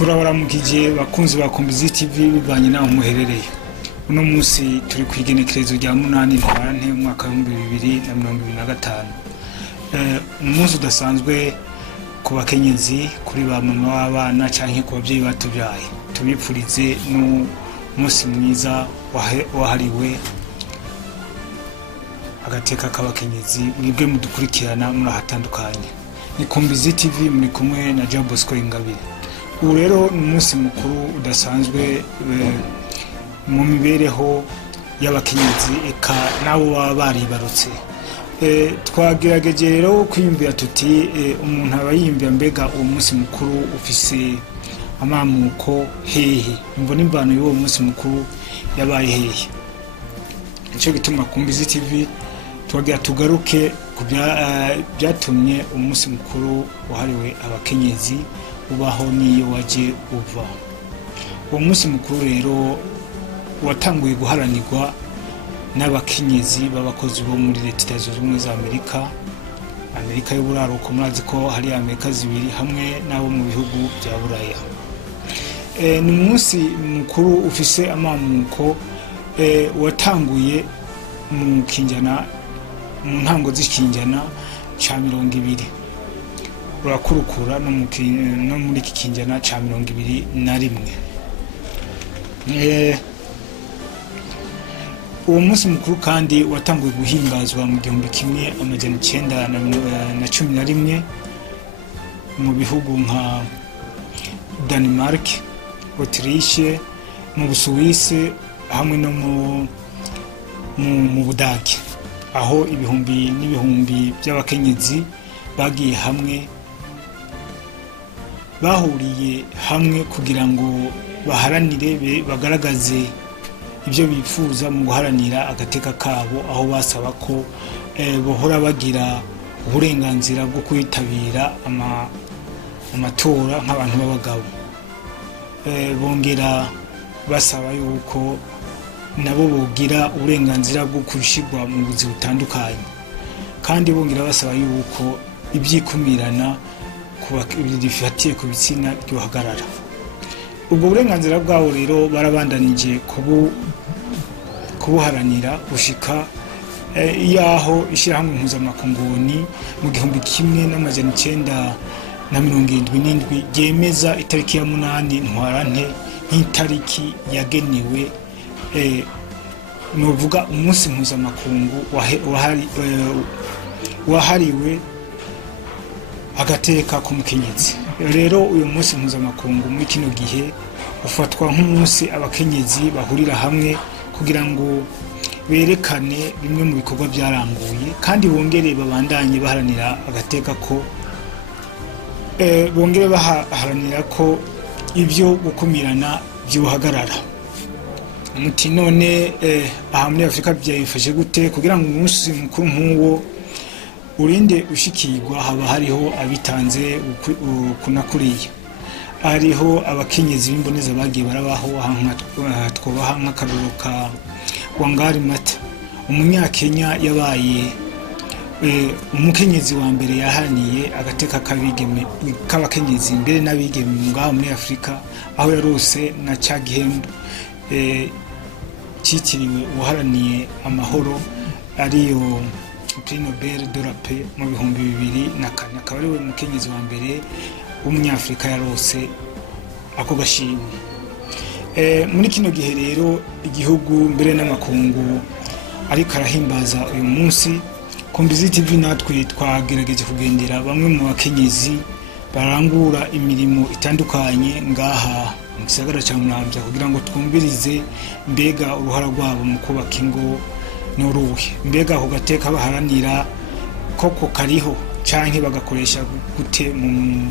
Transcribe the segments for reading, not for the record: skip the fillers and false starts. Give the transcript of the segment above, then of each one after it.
Turabaramukije bakunzi ba Kombizi TV bivanye naho muherereye. Uno munsi turi kwigenekerezo rya 8 ntwarante umwaka wa 2025. Umunsi udasanzwe ku bakenyezi, kuri ba mama w'abana canke ku bavyeyi batuvyaye. Tubipfurize no munsi mwiza wahariwe agateka k'abakenyezi. Mwebwe mudukurikirana muri ahatandukanye. Ni Kombizi TV muri kumwe na Jabosco Ingabire. Ubu rero ni umunsi mukuru udasanzwe mu mibereho y'abakenyezi eka nabo baba baribarutse. Twagerageje rero kwiyumvira tuti umuntu aba yiyumvira mbega uwo munsi mukuru ufise amamuko hehe, mbona imvano y'uwo munsi mukuru yabaye hehe. Nico gituma Kombizi TV twagira tugaruke ku byatumye umunsi mukuru wahariwe abakenyezi ubaho niyo waje uva. Uwo munsi mukuru rero watanguye guharanirwa n'abakenyezi b'abakozi bo muri Leta Zunze Ubumwe za Amerika y'uburaruko. Murazi ko hari Amerika zibiri hamwe n'abo mu bihugu bya Buraya. Ni umunsi mukuru ufise amamuko watanguye mu ntango z'ikinjana ca 200. Urakurukura no muri iki kinjana ca 21. Uwo munsi mukuru kandi watanguye guhimbazwa mu 1911 mu bihugu nka Denmark, Autriche, mu Busuwisi hamwe no mu Budage, aho ibihumbi n'ibihumbi by'abakenyezi bagiye hamwe, bahuriye hamwe kugira ngo baharanire bagaragaze ibyo bifuza mu guharanira agateka kabo, aho basaba ko bohora bagira uburenganzira bwo kwitabira amatora nk'abantu b'abagabo. Bongera basaba yuko nabo bogira uburenganzira bwo kushigwa mu buzi butandukanye, kandi bongera basaba yuko ibyikumirana bifatiye ku bitsina byohagarara. Ubwo burenganzira bwabo rero barabandanije kubuharanira gushika yaho ishyirahamwe mpuzamakungu mu 1977 ryemeza itariki ya 8 ntwarante nk'itariki yagenewe novuga umunsi mpuzamakungu wahariwe agateka k'umukenyezi. Rero uyu munsi mpuzamakungu muri kino gihe ufatwa nk'umunsi abakenyezi bahurira hamwe kugira ngo berekane bimwe mu bikorwa byaranguye, kandi bongere babandanye baharanira agateka ko bongere baharanira ko ibyo gukumirana byuhagarara. Muti none aha muri Afrika byayifashe gute kugira ngo umunsi mukuru nk'uwo urinde ushikirwa? Haba hariho abitanze kunakuriye, hariho abakenyezi b'imboneza bagiye barabaho. Twobaha nk'akaruru ka Wangari Mata, umunyakenya yabaye umukenyezi wa mbere yahaniye agateka k'abakenyezi mbere n'abigeme ngaho muri Afrika, aho yarose na ca gihembo cyitiriwe uharaniye amahoro ariyo Prix Nobel de la Paix mu 2004. Akaba ari we mukenyezi wa mbere w'umunyafrika yarose ako gashimwe. Muri kino gihe rero igihugu mbere n'amakungu ariko arahimbaza uyu munsi, Kombizi TV natwe twagerageje kugendera bamwe mu bakenyezi barangura imirimo itandukanye ngaha mu gisagara ca Muramvya kugira ngo twumvirize mbega uruhara rwabo mu kubaka ingo n'uruhe, mbega ako gateka baharanira koko kariho canke bagakoresha gute mu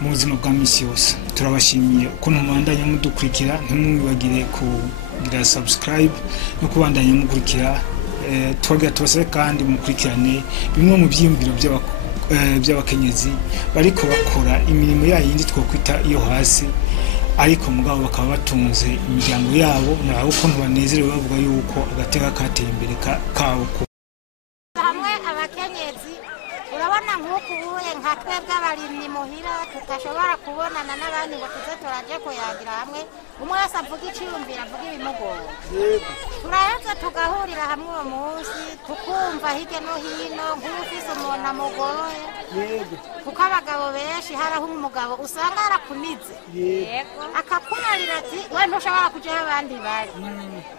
buzima bwa misi yose. Turabashimiye ukuntu mubandanya mudukurikira, ntimwibagire kugira subscribe no kubandanya mukurikira. Twagira tubasaba kandi mukurikirane bimwe mu byiyumviro by'abakenyezi bariko bakora imirimo yayindi twokwita iyo hasi, ariko mugabo bakaba batunze imiryango yabo, naho ukuntu banezerewe bavuga yuko agateka kateye imbere kabo. Hamwe abakenyezi urabona nk'uko ubuye nka twebwe abarimyi muhira tudashobora kubonana n'abandi ngo tuze turaje kuyagira hamwe umwe wese avuga iciyumvira avuga ibimugora turaheza tugahurira hamwe uwo munsi tukumva hirya no hino nk'ufise umuntu amugoroye kuko abagabo benshi haraho umugabo usanga yarakunize akakunarira ati we ntushobora kujaho abandi bari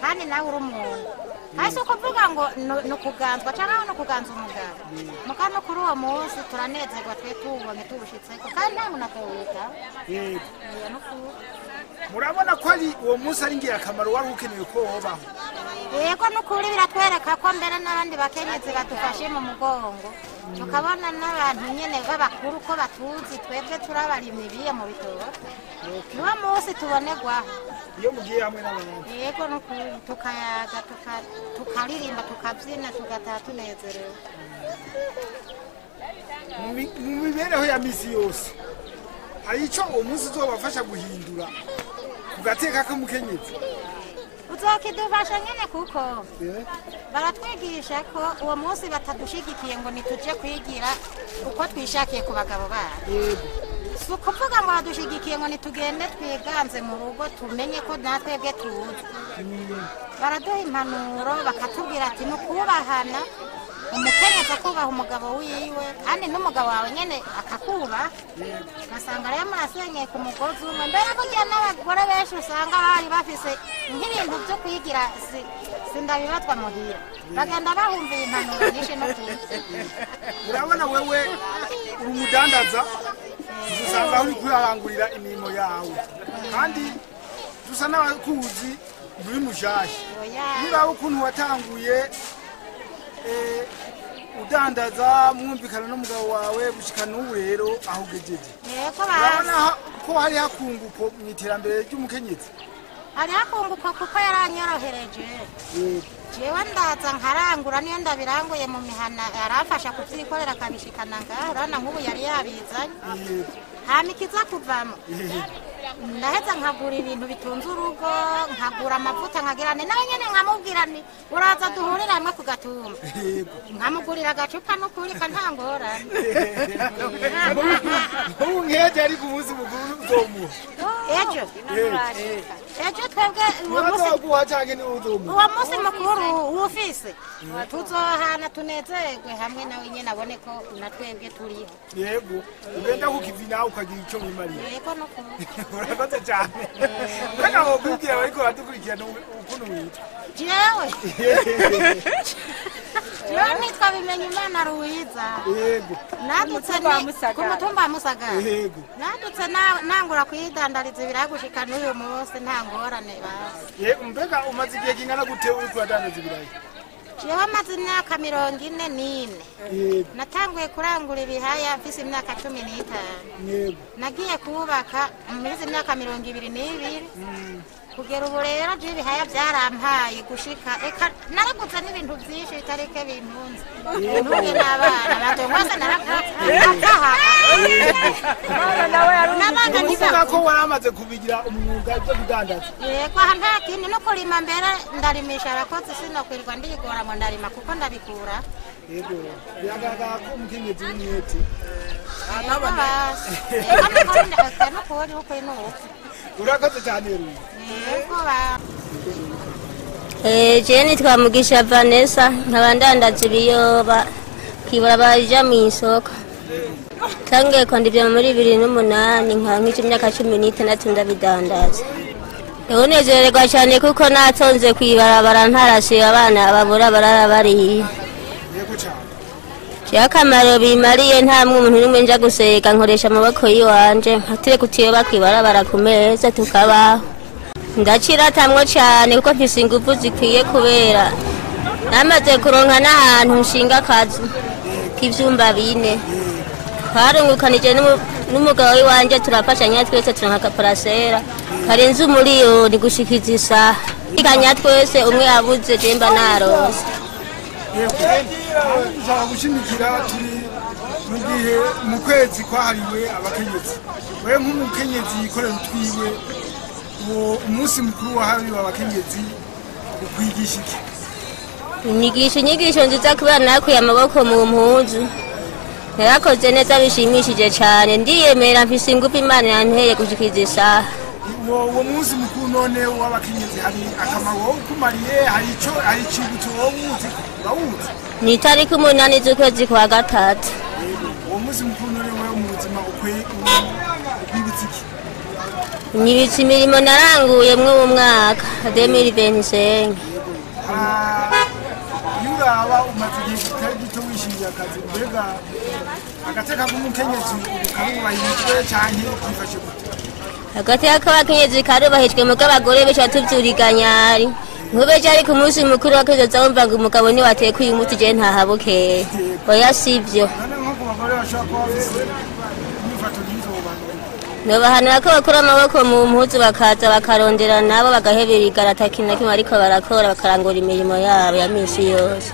kandi nawe uri umuntu hasi ukuvuga ngo ni ukuganzwa cyangwa ni ukuganza umugabo mukano kuri uwo munsi turanezerwa twe tubonye tubushitseko kandi nta muntu atawita murabona ko ari uwo munsi ari ingirakamaro wari ukeneye ko wobaho yego n'ukuri biratwereka ko mbere n'abandi bakenyezi badufashe mu mugongo tukabona n'abantu nyene b'abakuru ko batuzi twebwe turabarimye biye mu bitoro niwo munsi tubonerwaho iyo mugiye hamwe n'abandi yego n'ukuri tukayaga tukaririmba tukabyina tugataha tunezerewe mu mibereho ya misi yose hari icyo uwo munsi uzobafasha guhindura ku gateka k'umukenyezi uzokidufasha nyene kuko baratwigisha ko uwo munsi batadushigikiye ngo nituje kwigira uko twishakiye ku bagabo babo si ukuvuga ngo badushigikiye ngo nitugende twiganze mu rugo tumenye ko natwebwe tuzi baraduha impanuro bakatubwira ati ni ukubahana umukenyezi akubaha umugabo wiwe kandi n'umugabo wawe nyene akakubaha ugasanga rero murasenyeye ku mugozi umwe mbere burya n'abagore benshi usanga bari bafise nk'ibintu byo kwigira sindabibazwa muhira bagenda bahumviye impanuro nyinshi no kuzi urabona wewe uri umudandaza usanga uri kurarangurira imirimo yawe kandi dusa n'abakuzi muri mushasha niba ukuntu watanguye udandaza mwumvikana n'umugabo wawe gushika n'ubu rero aho ugejeje urabona ko hari hakunguko mu iterambere ry'umukenyezi hari hakunguko kuko yaranyorohereje jewe ndaza nkarangura niyo ndabiranguye mu mihana yarafasha kuvyikorera akabishikana ngaho urabona nk'ubu yari yabizanye hama ikiza kuvamo ndaheza nkagura ibintu bitunze urugo nkagura amavuta nkagirane nawe nyene nkamubwira nti uraza duhurira hamwe ku gatumba nkamugurira agacupa n'ukuri ka nta ngorane ubu nkeje ari ku munsi mukuru uzomuha ejo twebwe uwo munsi mukuru wufise tuzohana tunezerwe hamwe nawe nyene abone ko natwebwe turiho yego ugenda kukivi nawe ukagira ico wimariye yego nukuri urakoze cyane kana wokubwira bariko baradukurikirana ukuntu witwa jewe nitwa Bimenyimana Ruwiza yego nadutse ku mutumba wa Musagara yego nadutse nangura kwidandariza ibiragushika n'uyu munsi nta ngorane basi mbega umaze igihe kingana gute uri kudandaza ibirayi jewe amaze imyaka 44 natanguye kurangura ibihaya mfise imyaka 15 nagiye kubaka muri imyaka 22 kugera ubu rero je ibihaya byarampaye gushika eka naraguze n'ibintu byinshi bitareke bintunze ntuye n'abana batongwase narakuha n'abana niba ko waramaze kubigira umwuga byo kudandaza yego nta kindi no kurima mbere ndarimisha abakozi sinokwirwa ndigora ngo ndarima kuko ndabikura yego biragaragara ko umukenyezi w'umwete urakoze cyane je nitwa Mugisha Vanessa nkaba ndandaza ibiyoba kibura baja mu isoko tangiye kwandivya muri 2008 nk'imyaka imyaka 16 ndabidandaza unezererwa cyane kuko natonze kwibarabara ntarasiye abana babura barara bariye akamaro bimariye nta muntu n'umwe nja guseka nkoresha amaboko yiwanje nkatire kutiye bakwibarabara ku meza tukabaho ndakiratamwo cyane kuko mfise ingufu zikwiye kubera namaze kuronka n'ahantu nshinga akazi k'ivyumba 4 twarungukanije n'umugabo wiwanje turafashanya twese turonka akaparasera karenze umuriyoni gushikiza isaha ikanya twese umwe abuze jemba naronse gushimikira turi mu gihe mu kwezi kwahariwe abakenyezi wewe nk'umukenyezi yikorera utwiwe uwo umunsi mukuru wahariwe abakenyezi ukwigisha iki inyigisho nziza kubera nakuye amaboko mu mpuzu narakoze neza bishimishije cyane ndiyemera mfise ingufu Imana yanteye gushikiriza isaha. uwo munsi mukuru none w'abakenyezi hari akamaro kumariye, hari icibutso wowe urawuzi? Ni itariki 8 z'ukwezi kwa gatatu. uwo munsi mukuru none wewe mu buzima ukwibutsa iki? Nyibitse imirimo naranguyemwo mu mwaka 2025. iyo uraba umaze igihe kitari gito wishingiye akazi, mbega agateka k'umukenyezi karubahirijwe canke kifashe gute? Agateka k'abakenyezi karubahijwe muga abagore benshi batuvyuriganyari. Nkubeje ari ku munsi mukuru wakezoza wumva ngo umugabo ni wateka uyu muti je ntahabukeye. Oya sivyo. none nko ku bagore bashobora kuba bafise imyifato nk'izo bantu. Nobahanira ko bakora amaboko mu mpuzu bakaza bakarondera nabo bagahebera igarata kintu na kimwe ariko barakora bakarangura imirimo yabo ya misi yose.